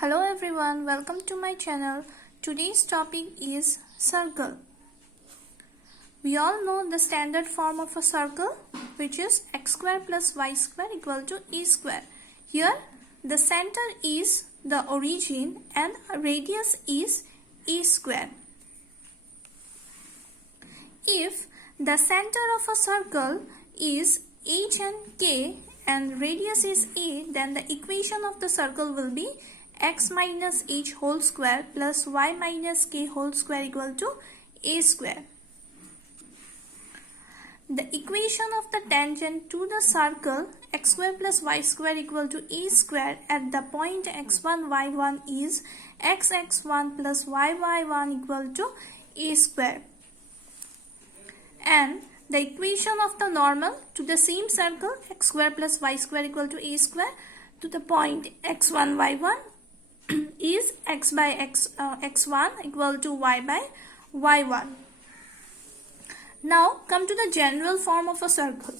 Hello everyone, welcome to my channel. Today's topic is circle. We all know the standard form of a circle, which is x square plus y square equal to a square. Here the center is the origin and radius is a square. If the center of a circle is h and k and radius is a, then the equation of the circle will be x minus h whole square plus y minus k whole square equal to a square. The equation of the tangent to the circle x square plus y square equal to a square at the point x1 y1 is xx1 plus yy1 equal to a square. And the equation of the normal to the same circle x square plus y square equal to a square to the point x1 y1 is x by x1 equal to y by y1. Now come to the general form of a circle.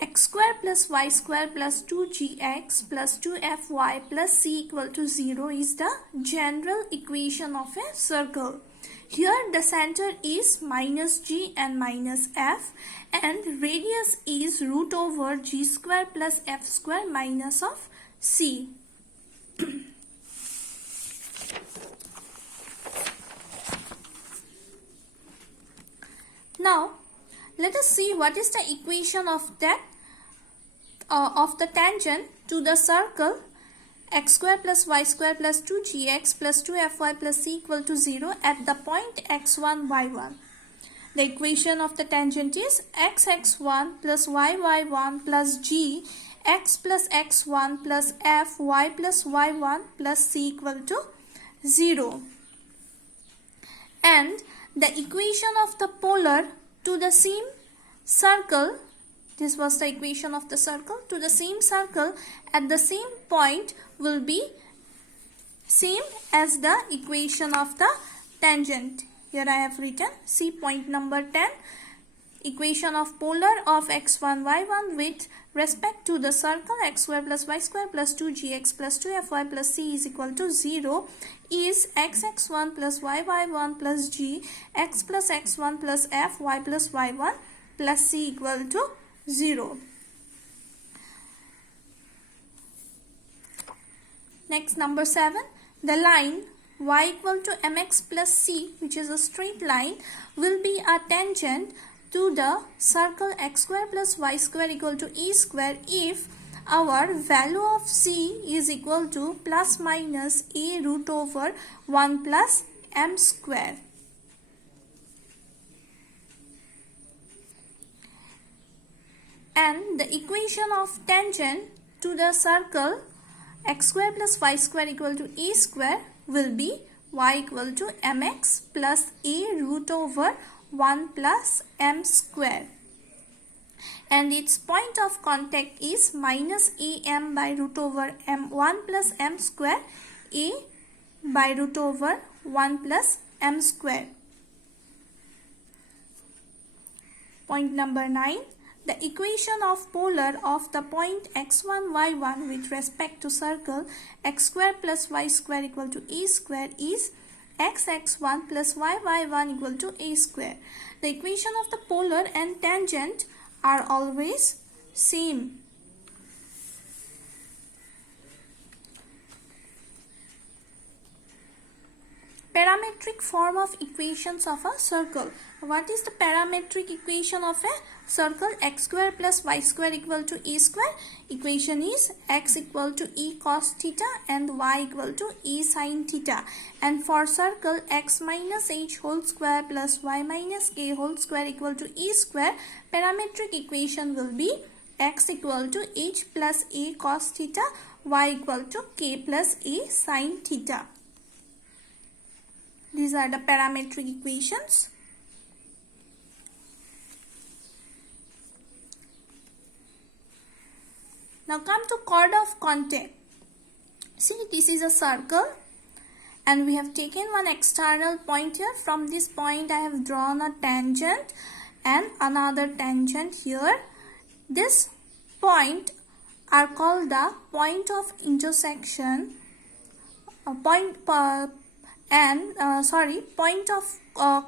X square plus y square plus 2gx plus 2fy plus c equal to 0 is the general equation of a circle. Here the center is minus g and minus f and radius is root over g square plus f square minus of c. Now let us see what is the equation of that of the tangent to the circle x square plus y square plus 2gx plus 2fy plus c equal to 0 at the point x1 y1. The equation of the tangent is xx1 plus yy1 plus g x plus x1 plus f y plus y1 plus c equal to 0. And the equation of the polar to the same circle, this was the equation of the circle, to the same circle at the same point will be same as the equation of the tangent. Here I have written, see point number 10, equation of polar of x1 y1 with respect to the circle x square plus y square plus 2gx plus 2fy plus c is equal to 0 is xx1 plus yy1 plus g x plus x1 plus f y plus y1 plus c equal to 0. Next, number 7, the line y equal to mx plus c, which is a straight line, will be a tangent to the circle x square plus y square equal to a square if our value of c is equal to plus minus a root over 1 plus m square. And the equation of tangent to the circle x square plus y square equal to a square will be y equal to mx plus a root over 1 plus m square. And its point of contact is minus am by root over m1 plus m square, a by root over 1 plus m square. Point number 9. The equation of polar of the point x1 y1 with respect to circle x square plus y square equal to a square is xx1 plus yy1 equal to a square. The equation of the polar and tangent are always same. Parametric form of equations of a circle. What is the parametric equation of a circle x square plus y square equal to a square? Equation is x equal to e cos theta and y equal to e sin theta. And for circle x minus h whole square plus y minus k whole square equal to e square, parametric equation will be x equal to h plus a cos theta, y equal to k plus a sin theta. These are the parametric equations. Now come to chord of contact. See, this is a circle and we have taken one external point here. From this point I have drawn a tangent and another tangent here. This point are called the point of intersection, point of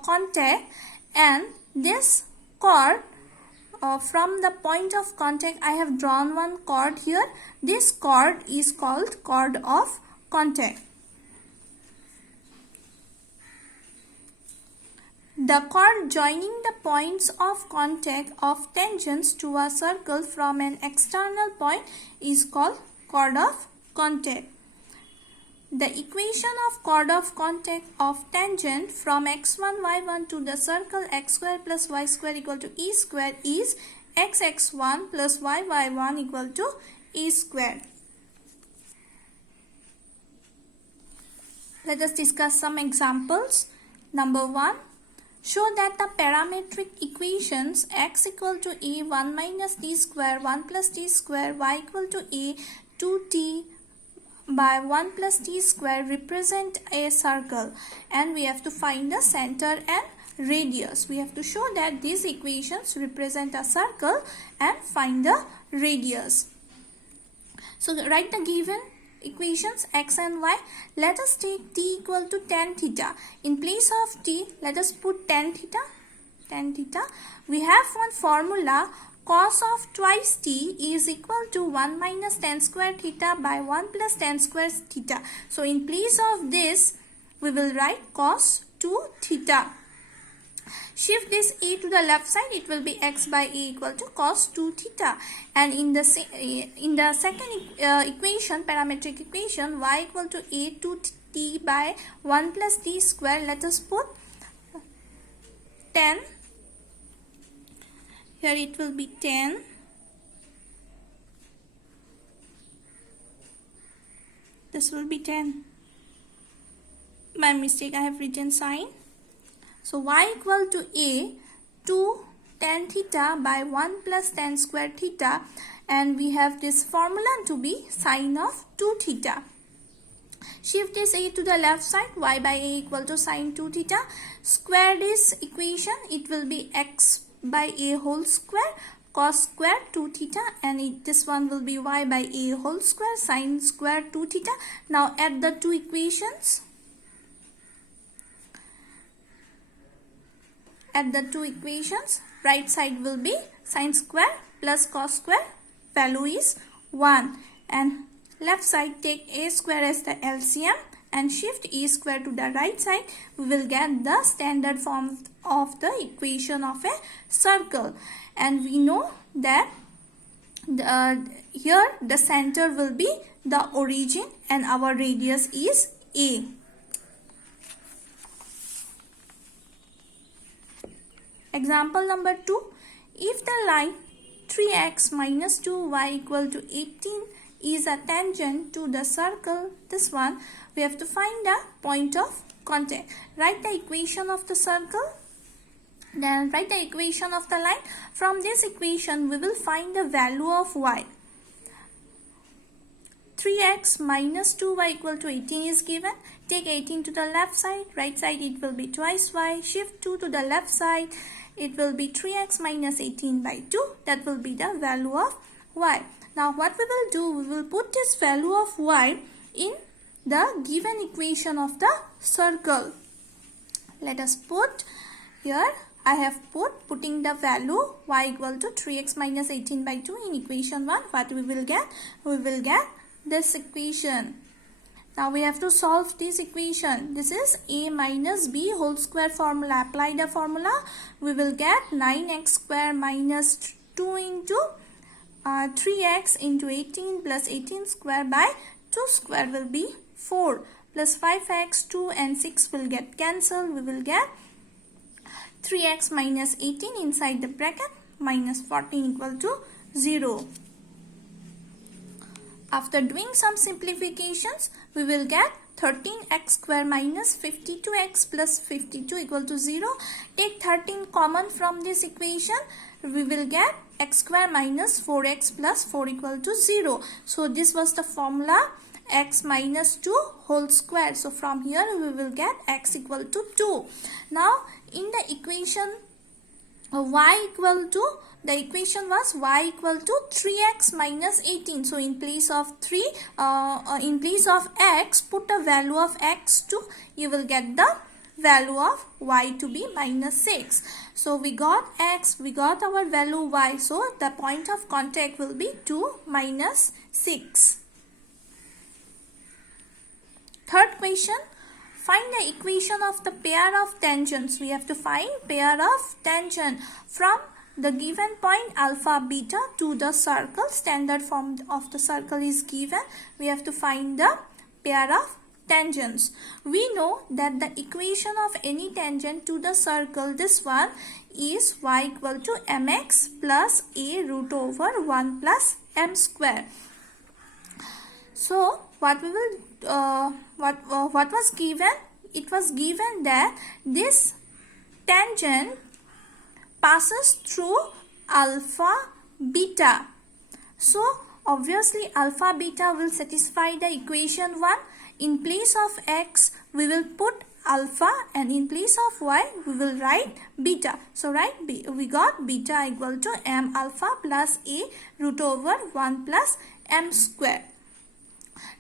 contact, and this chord from the point of contact, I have drawn one chord here. This chord is called chord of contact. The chord joining the points of contact of tangents to a circle from an external point is called chord of contact. The equation of chord of contact of tangent from x1 y1 to the circle x square plus y square equal to e square is x1 plus y1 equal to e square. Let us discuss some examples. Number 1. Show that the parametric equations x equal to a 1 minus t square 1 plus t square y equal to a 2t by 1 plus t square represent a circle, and we have to find the center and radius. We have to show that these equations represent a circle and find the radius. So write the given equations x and y. Let us take t equal to tan theta. In place of t, let us put tan theta. Tan theta. We have one formula. Cos of twice t is equal to 1 minus tan square theta by 1 plus tan square theta. So in place of this, we will write cos 2 theta. Shift this a to the left side, it will be x by a equal to cos 2 theta. And in the second equation, parametric equation, y equal to a 2 t by 1 plus t square, let us put tan. Here it will be 10. This will be 10. My mistake, I have written sign. So y equal to a 2 tan theta by 1 plus tan square theta, and we have this formula to be sine of 2 theta. Shift this a to the left side, y by a equal to sine 2 theta. Square this equation, it will be x by a whole square cos square 2 theta, and this one will be y by a whole square sine square 2 theta. Now add the two equations. Add the two equations. Right side will be sine square plus cos square, value is 1, and left side take a square as the LCM and shift e square to the right side. We will get the standard form of the equation of a circle, and we know that here the center will be the origin and our radius is a. Example number 2. If the line 3x minus 2y equal to 18 is a tangent to the circle, this one, we have to find the point of contact. Write the equation of the circle, then write the equation of the line. From this equation, we will find the value of y. 3x minus 2y equal to 18 is given. Take 18 to the left side. Right side it will be twice y. Shift 2 to the left side. It will be 3x minus 18 by 2. That will be the value of y. Now what we will do, we will put this value of y in the given equation of the circle. Let us put here, I have putting the value y equal to 3x minus 18 by 2 in equation 1. What we will get? We will get this equation. Now we have to solve this equation. This is a minus b whole square formula. Apply the formula. We will get 9x square minus 2 into 3x into 18 plus 18 square by 2 square will be 4 plus 5x, 2 and 6 will get cancelled. We will get 3x minus 18 inside the bracket minus 14 equal to 0. After doing some simplifications, we will get 13x square minus 52x plus 52 equal to 0. Take 13 common from this equation. We will get x square minus 4x plus 4 equal to 0. So this was the formula, x minus 2 whole square. So from here we will get x equal to 2. Now in the equation y equal to, the equation was y equal to 3x minus 18. So in place of in place of x, put a value of x to, you will get the value of y to be minus 6. So we got x, we got our value y. So the point of contact will be 2 minus 6. Third question. Find the equation of the pair of tangents. We have to find pair of tangent from the given point alpha beta to the circle. Standard form of the circle is given. We have to find the pair of tangents. We know that the equation of any tangent to the circle, this one, is y equal to mx plus a root over 1 plus m square. So what we will what was given? It was given that this tangent passes through alpha beta. So obviously alpha beta will satisfy the equation 1. In place of x we will put alpha, and in place of y we will write beta. So we got beta equal to m alpha plus a root over 1 plus m square.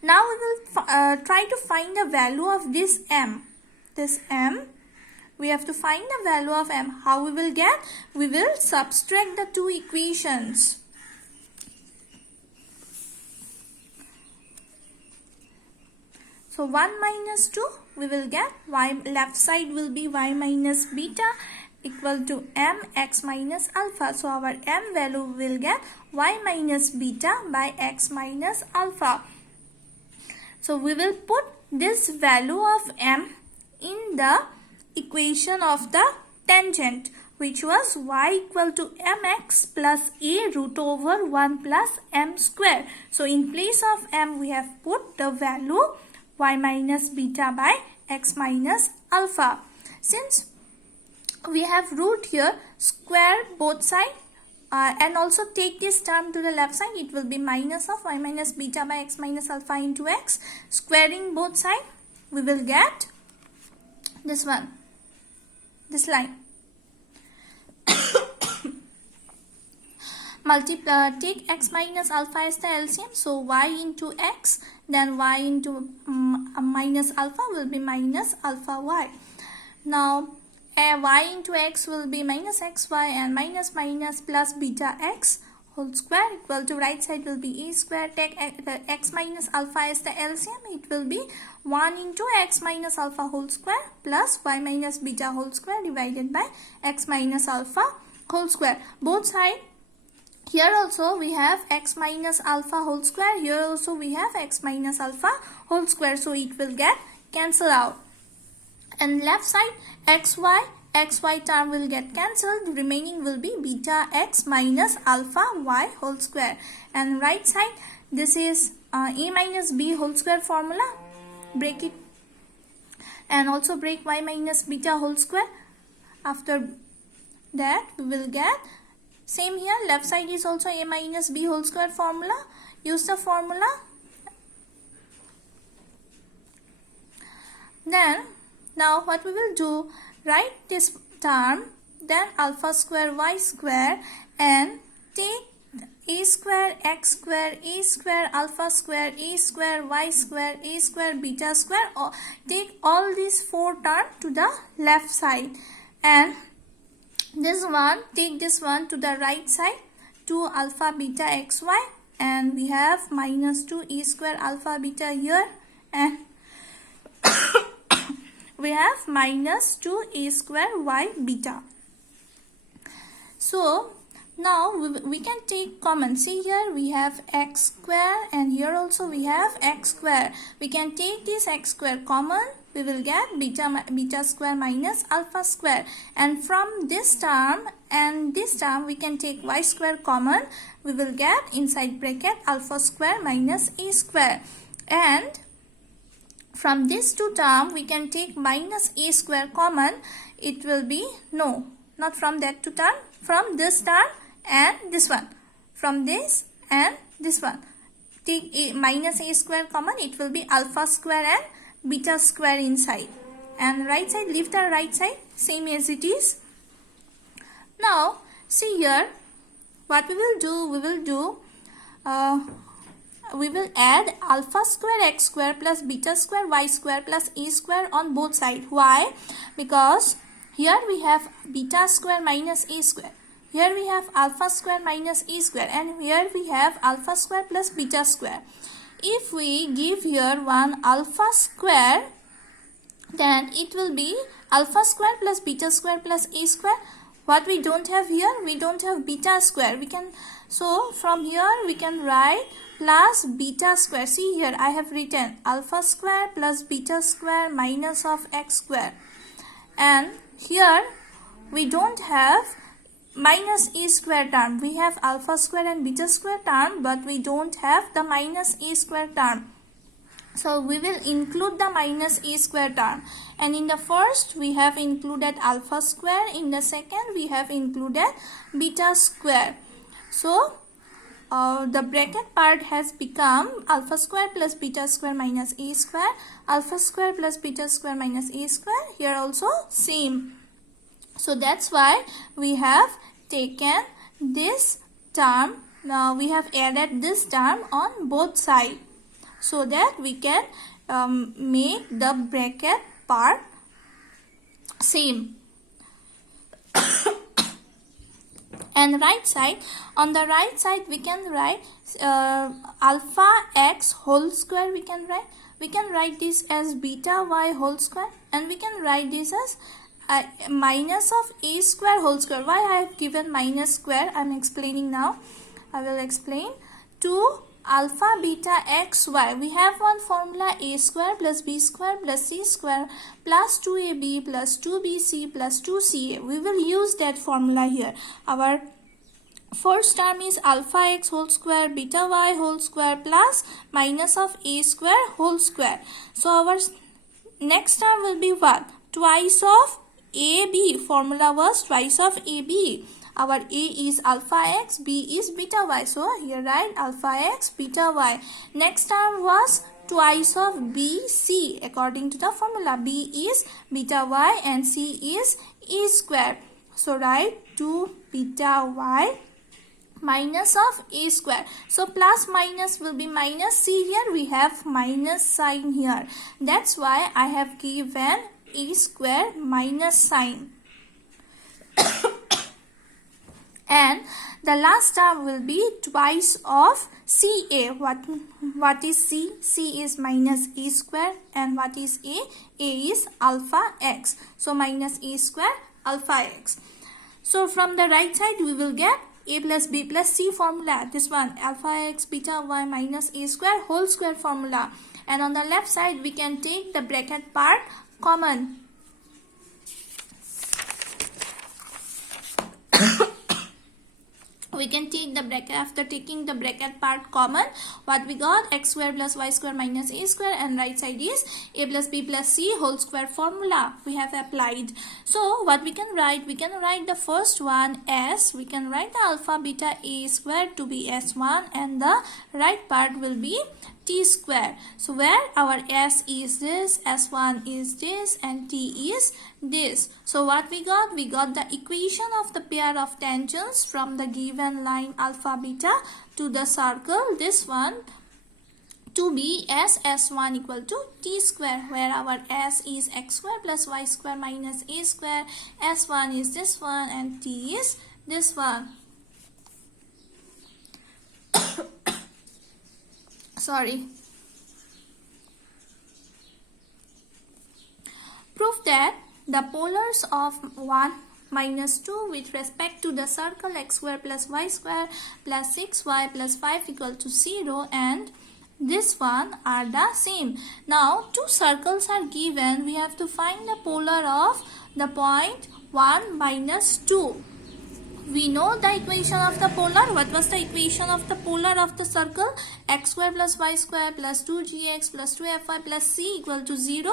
Now we will try to find the value of this m. This m, we have to find the value of m. How we will get? We will subtract the two equations. So 1 minus 2, we will get y, left side will be y minus beta equal to m x minus alpha. So our m value will get y minus beta by x minus alpha. So we will put this value of m in the equation of the tangent, which was y equal to mx plus a root over 1 plus m square. So in place of m we have put the value y minus beta by x minus alpha. Since we have root here, square both sides. And also take this term to the left side. It will be minus of y minus beta by x minus alpha into x. Squaring both sides, we will get this one, this line. Take x minus alpha as the LCM. So y into x, then y into minus alpha will be minus alpha y. Now y into x will be minus xy, and minus minus plus beta x whole square equal to, right side will be a square. Take x minus alpha as the LCM. It will be 1 into x minus alpha whole square plus y minus beta whole square divided by x minus alpha whole square. Both sides, here also we have x minus alpha whole square. Here also we have x minus alpha whole square. So it will get cancelled out. And left side xy term will get cancelled. The remaining will be beta x minus alpha y whole square. And right side, this is a minus b whole square formula. Break it. And also break y minus beta whole square. After that we will get same here. Left side is also a minus b whole square formula. Use the formula. Then now what we will do, write this term, then alpha square y square, and take a square x square, a square alpha square, a square y square, a square beta square, or take all these 4 terms to the left side, and this one, take this one to the right side, 2 alpha beta xy, and we have minus 2 a square alpha beta here, and we have minus 2 a square y beta. So now we can take common. See, here we have x square, and here also we have x square. We can take this x square common. We will get beta square minus alpha square. And from this term and this term we can take y square common. We will get inside bracket alpha square minus a square. And from this 2 term we can take minus a square common. It will be, no, not from that 2 term, from this term and this one, from this and this one. Take a minus a square common. It will be alpha square and beta square inside. And right side, leave the right side same as it is. Now see here, what we will do, we will add alpha square x square plus beta square y square plus a square on both sides. Why? Because here we have beta square minus a square, here we have alpha square minus a square, and here we have alpha square plus beta square. If we give here one alpha square, then it will be alpha square plus beta square plus a square. What we don't have here, we don't have beta square. We can, so from here we can write plus beta square. See here, I have written alpha square plus beta square minus of x square, and here we don't have minus a square term. We have alpha square and beta square term, but we don't have the minus a square term. So we will include the minus a square term, and in the first we have included alpha square, in the second we have included beta square. So the bracket part has become alpha square plus beta square minus a square, alpha square plus beta square minus a square. Here also same. So that's why we have taken this term, now we have added this term on both sides, so that we can make the bracket part same. And right side, on the right side we can write alpha x whole square. We can write this as beta y whole square, and we can write this as minus of a square whole square. Why I have given minus square, I am explaining now. I will explain. 2 alpha beta x y, we have one formula, a square plus b square plus c square plus 2ab plus 2bc plus 2ca. We will use that formula here. Our first term is alpha x whole square beta y whole square plus minus of a square whole square. So our next term will be what? Twice of AB. Formula was twice of AB. Our A is alpha x, B is beta y. So here write alpha x, beta y. Next term was twice of BC according to the formula. B is beta y and C is A square. So write 2 beta y minus of a square. So plus minus will be minus. See here we have minus sign here. That's why I have given a square minus sign. And the last term will be twice of CA. What is C? C is minus a square, and what is A? A is alpha x. So minus a square alpha x. So from the right side we will get a plus b plus c formula. This one alpha x beta y minus a square whole square formula. And on the left side we can take the bracket part common. We can take the bracket, after taking the bracket part common, what we got? X square plus y square minus a square, and right side is a plus b plus c whole square formula we have applied. So what we can write? We can write the first one as, we can write the alpha beta a square to be s1, and the right part will be t square. So where our s is this, s1 is this, and t is this. So what we got? We got the equation of the pair of tangents from the given line alpha beta to the circle, this one, to be as s1 equal to t square, where our s is x square plus y square minus a square, s1 is this one, and t is this one. Sorry. Prove that the polars of 1 minus 2 with respect to the circle x square plus y square plus 6y plus 5 equal to 0 and this one are the same. Now two circles are given. We have to find the polar of the point 1 minus 2. We know the equation of the polar. What was the equation of the polar of the circle? X square plus y square plus 2gx plus 2fy plus c equal to 0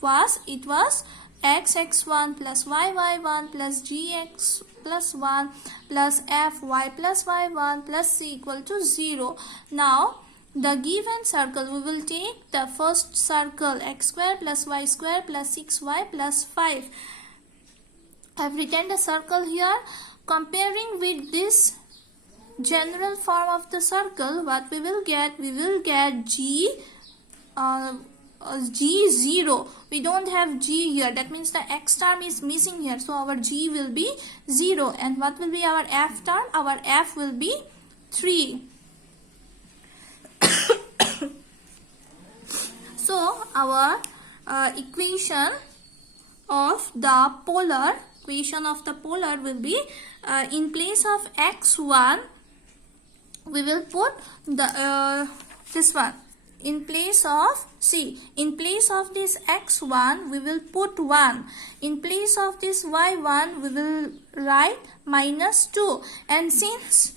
was, it was x1 plus y1 plus gx plus 1 plus fy plus y1 plus c equal to 0. Now the given circle, we will take the first circle x square plus y square plus 6y plus 5. I have written the circle here. comparing with this general form of the circle, what we will get? We will get G0. We don't have G here. That means the X term is missing here. So our G will be 0. And what will be our F term? Our F will be 3. So our equation of the polar will be in place of x1 we will put the this one. In place of this x1 we will put 1. In place of this y1 we will write -2. And since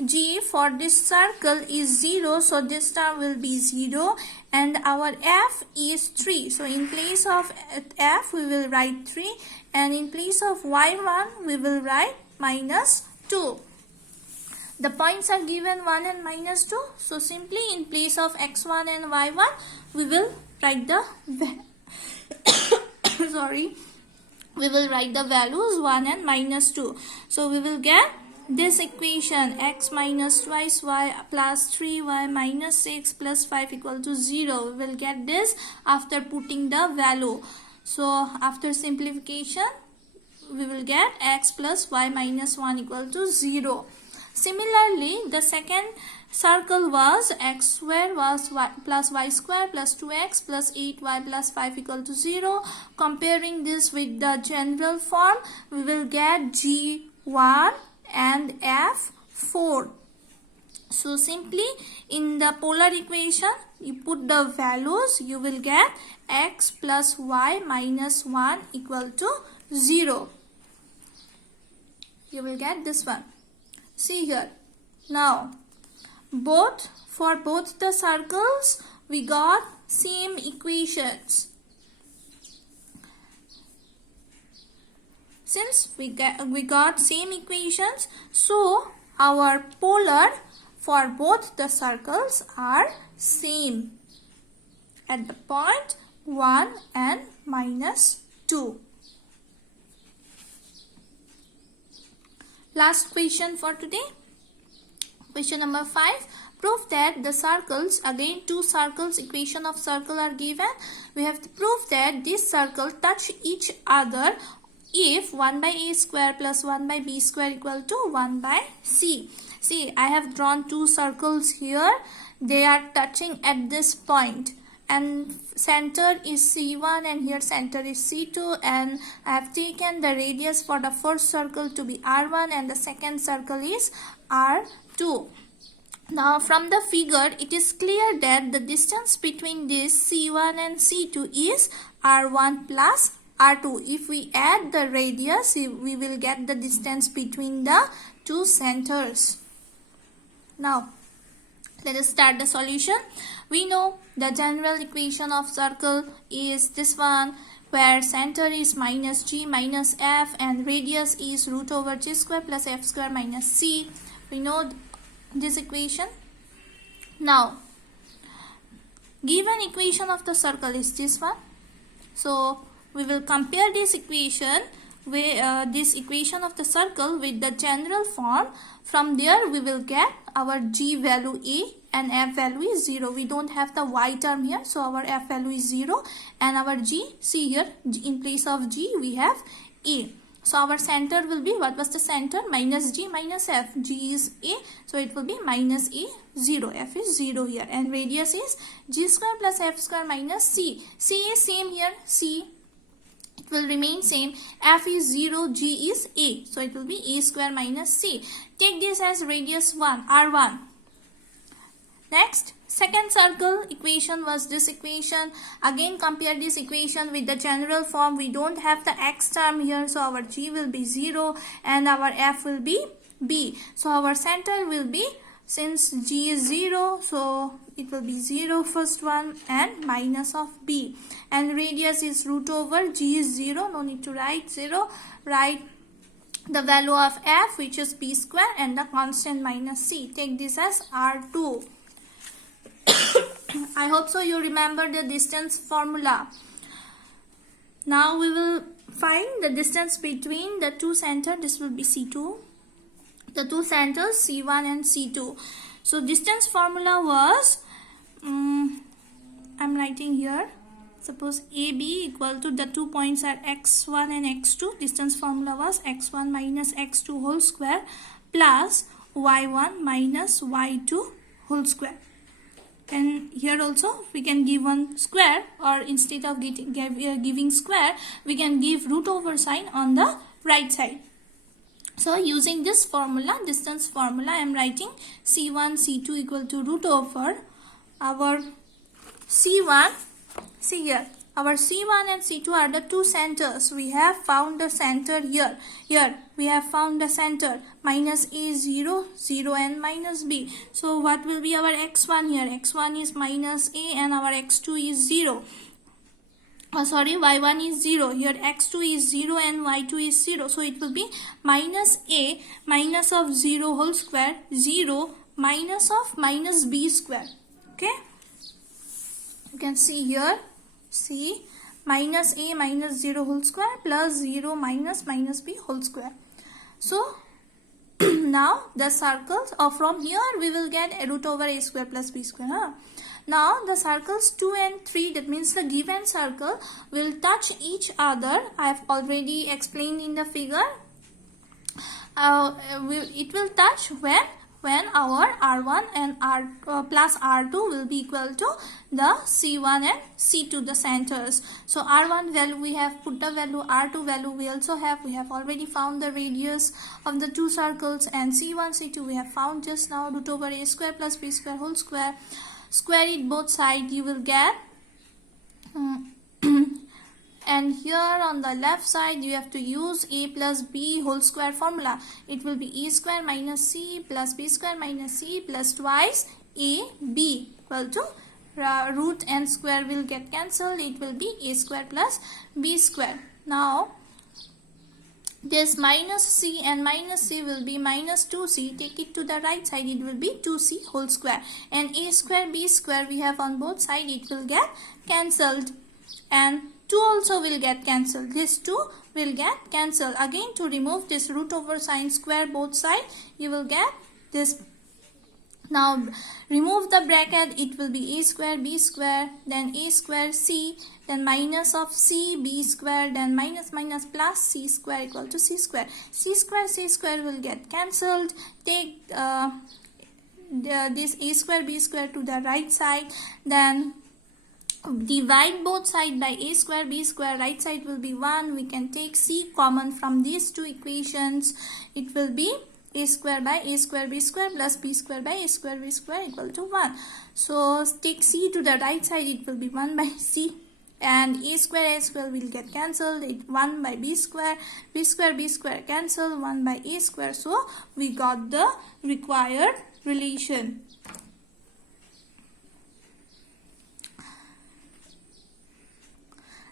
G for this circle is 0, so this term will be 0, and our F is 3. So in place of F we will write 3, and in place of y1 we will write -2. The points are given 1 and -2. So simply in place of x1 and y1 we will write the we will write the values 1 and -2. So we will get this equation, x minus twice y plus 3y minus 6 plus 5 equal to 0. We will get this after putting the value. So after simplification we will get x plus y minus 1 equal to 0. Similarly, the second circle was x square was y plus y square plus 2x plus 8y plus 5 equal to 0. Comparing this with the general form, we will get G1 and F4. So simply in the polar equation you put the values, you will get x plus y minus 1 equal to 0. You will get this one. See here. Now for both the circles we got same equations. Since we got same equations, so our polar for both the circles are same at the point 1 and -2. Last question for today. Question number 5. Prove that the circles, again two circles, equation of circle are given. We have to prove that this circle touch each other if 1 by a square plus 1 by b square equal to 1 by c. See, I have drawn two circles here. They are touching at this point, and center is C1 and here center is C2, and I have taken the radius for the first circle to be R1 and the second circle is R2. Now from the figure it is clear that the distance between this C1 and C2 is R1 plus R2. If we add the radius, we will get the distance between the two centers. Now let us start the solution. We know the general equation of circle is this one, where center is minus g minus f and radius is root over g square plus f square minus c. We know this equation. Now given equation of the circle is this one. So we will compare this equation with this equation of the circle with the general form. From there we will get our g value a and f value is 0. We don't have the y term here, so our f value is 0 and our g, see here, in place of g we have a. So our center will be, what was the center? Minus g minus f. G is a, so it will be minus a 0. F is 0 here, and radius is g square plus f square minus c. C is same here, c it will remain same. F is 0, g is a, so it will be a square minus c. Take this as radius 1, r1. Next, second circle equation was this equation. Again compare this equation with the general form. We don't have the x term here, so our g will be 0 and our f will be b. So our center will be, since g is 0, so it will be 0 first one and minus of b. And radius is root over, g is 0, no need to write 0. Write the value of f, which is b square, and the constant minus c. Take this as r2. I hope so you remember the distance formula. Now we will find the distance between the two centers. This will be C2. The two centers C1 and C2. So distance formula was, I'm writing here, suppose AB equal to the 2 points are x1 and x2. Distance formula was x1 minus x2 whole square plus y1 minus y2 whole square. And here also we can give one square, or instead of giving square, we can give root over sign on the right side. So using this formula, distance formula, I am writing C1 C2 equal to root over our C1. See here, our C1 and C2 are the two centers. We have found the center here. Here we have found the center, minus A 0, 0 and minus B. So what will be our x1 here? x1 is minus A and our x2 is 0. Y1 is 0. Here x2 is 0 and y2 is 0. So it will be minus A minus of 0 whole square, 0 minus of minus B square. Okay, you can see here, see, minus A minus 0 whole square plus 0 minus minus B whole square. So now the circles, or from here we will get a root over A square plus B square. Now the circles 2 and 3, that means the given circle, will touch each other. I have already explained in the figure. It will touch when our R1 and R plus R2 will be equal to the C1 and C2, the centers. So R1 value we have put the value, R2 value we also have. We have already found the radius of the two circles, and C1 C2 we have found just now, root over A square plus B square whole square. Square it both sides, you will get and here on the left side you have to use A plus B whole square formula. It will be A square minus C plus B square minus C plus twice AB equal to root and square will get cancelled. It will be A square plus B square. Now this minus C and minus C will be minus 2C. Take it to the right side, it will be 2C whole square. And A square B square we have on both sides, it will get cancelled. And 2 also will get cancelled. This 2 will get cancelled. Again, to remove this root over sign square both sides, you will get this. Now remove the bracket, it will be A square B square, then A square C, then minus of C B square, then minus minus plus C square equal to C square. C square will get cancelled. Take this A square B square to the right side, then divide both sides by A square B square. Right side will be 1. We can take C common from these two equations. It will be A square by A square B square plus B square by A square B square equal to 1. So take C to the right side, it will be 1 by C, and A square will get cancelled. 1 by B square B square cancel, 1 by A square. So we got the required relation.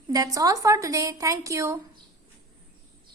That's all for today. Thank you.